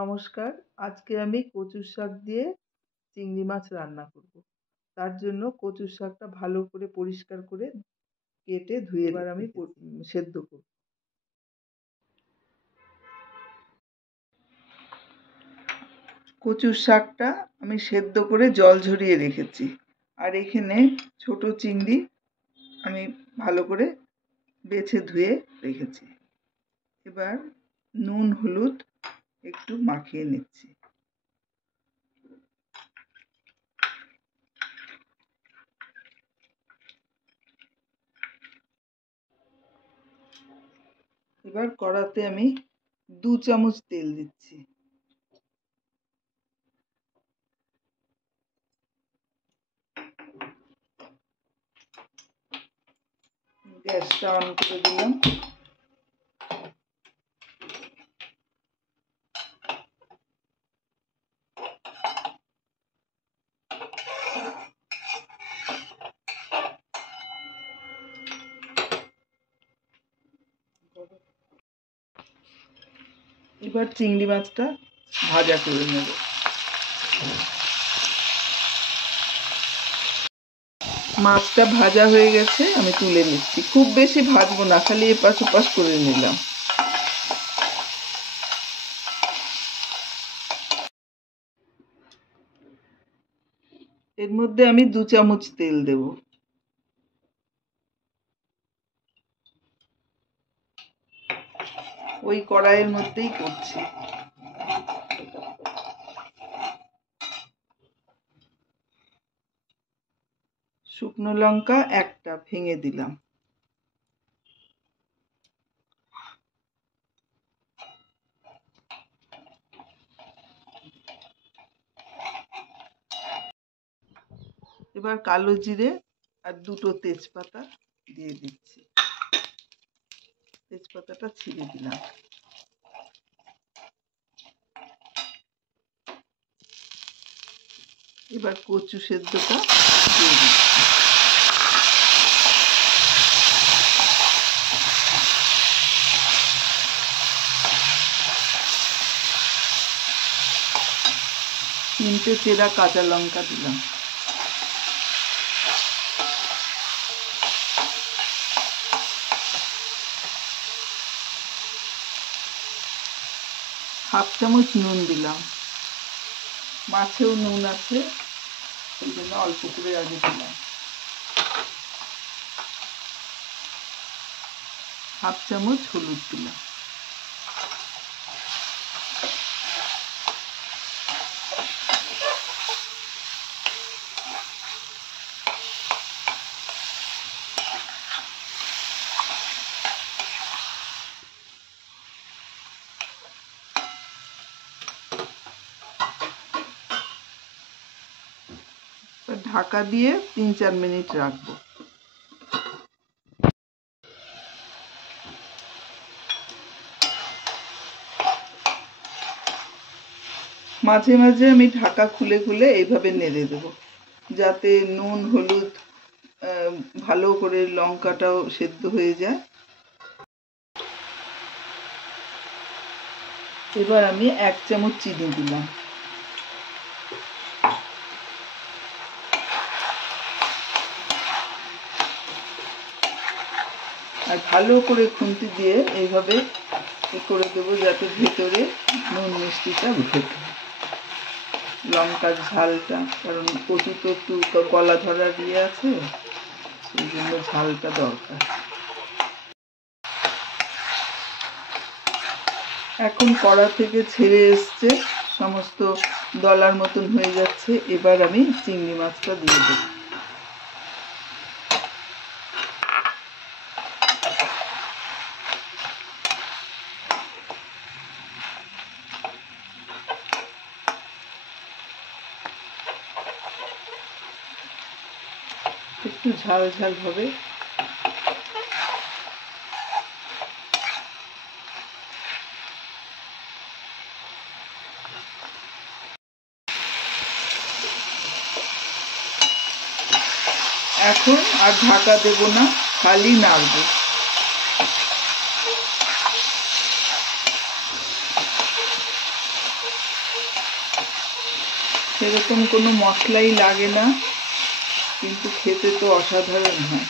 নমস্কার। আজকে আমি কচুর শাক দিয়ে চিংড়ি মাছ রান্না করব। তার জন্য কচুর শাকটা ভালো করে পরিষ্কার করে কেটে ধুয়ে এবার আমি সেদ্ধ করব। কচুর শাকটা আমি সেদ্ধ করে জল ঝরিয়ে রেখেছি। আর এখানে ছোট চিংড়ি আমি ভালো করে বেছে ধুয়ে রেখেছি। এবার নুন হলুদ একটু মাখিয়ে নিচ্ছি। এবার কড়াতে আমি 2 চামচ তেল দিচ্ছি। গ্যাসটা অন করে দিলাম। এবার চিংড়ি মাছটা ভাজা করে নেব। মাছটা ভাজা হয়ে গেছে, আমি তুলে নিচ্ছি। খুব বেশি ভাজবো না, খালি এপাশ ওপাশ করে নিলাম। এর মধ্যে আমি 2 চামচ তেল দেব। ওই কড়াইয়ের মধ্যেই করছি। শুকনো লঙ্কা একটা ভেঙে দিলাম। এবার কালো জিরে আর 2টো তেজপাতা দিয়ে দিচ্ছি। তেজপাতাটা ছিঁড়ে দিলাম। এবার কচু সেদ্ধটা দিয়ে দিচ্ছি। তিনটে চেরা কাঁচা লঙ্কা দিলাম। হাফ চামচ নুন দিলাম। মাছেও নুন আছে, সেই জন্য অল্প করে আগে দিলাম। হাফ চামচ হলুদ দিলাম। ঢাকা দিয়ে 3-4 মিনিট রাখবো। মাঝে মাঝে আমি ঢাকা খুলে খুলে এইভাবে নেড়ে দেবো, যাতে নুন হলুদ ভালো করে লঙ্কাটাও সেদ্ধ হয়ে যায়। এবার আমি 1 চামচ চিনি দিলাম। আর ভালো করে খুন্তি দিয়ে এইভাবে করে দেবো, যাতে ভেতরে নুন মিষ্টিটা উঠে। লঙ্কার ঝালটা, কারণ কচু তো একটু গলা ধরা দিয়ে আছে, সেই জন্য ঝালটা দরকার। এখন কড়া থেকে ছেড়ে এসছে, সমস্ত দলার মতন হয়ে যাচ্ছে। এবার আমি চিংড়ি মাছটা দিয়ে দেব। একটু ঝাল ঝাল হবে। এখন আর ঢাকা দেব না, খালি নাড়ব। সেরকম কোনো মশলাই লাগে না, কিন্তু খেতে তো অসাধারণ হয়।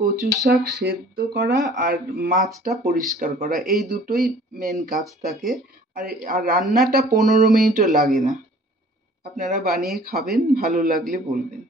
কচু শাক সেদ্ধ করা আর মাছটা পরিষ্কার করা, এই দুটোই মেন কাজ থাকে। আর রান্নাটা 15 মিনিটও লাগে না। আপনারা বানিয়ে খাবেন, ভালো লাগলে বলবেন।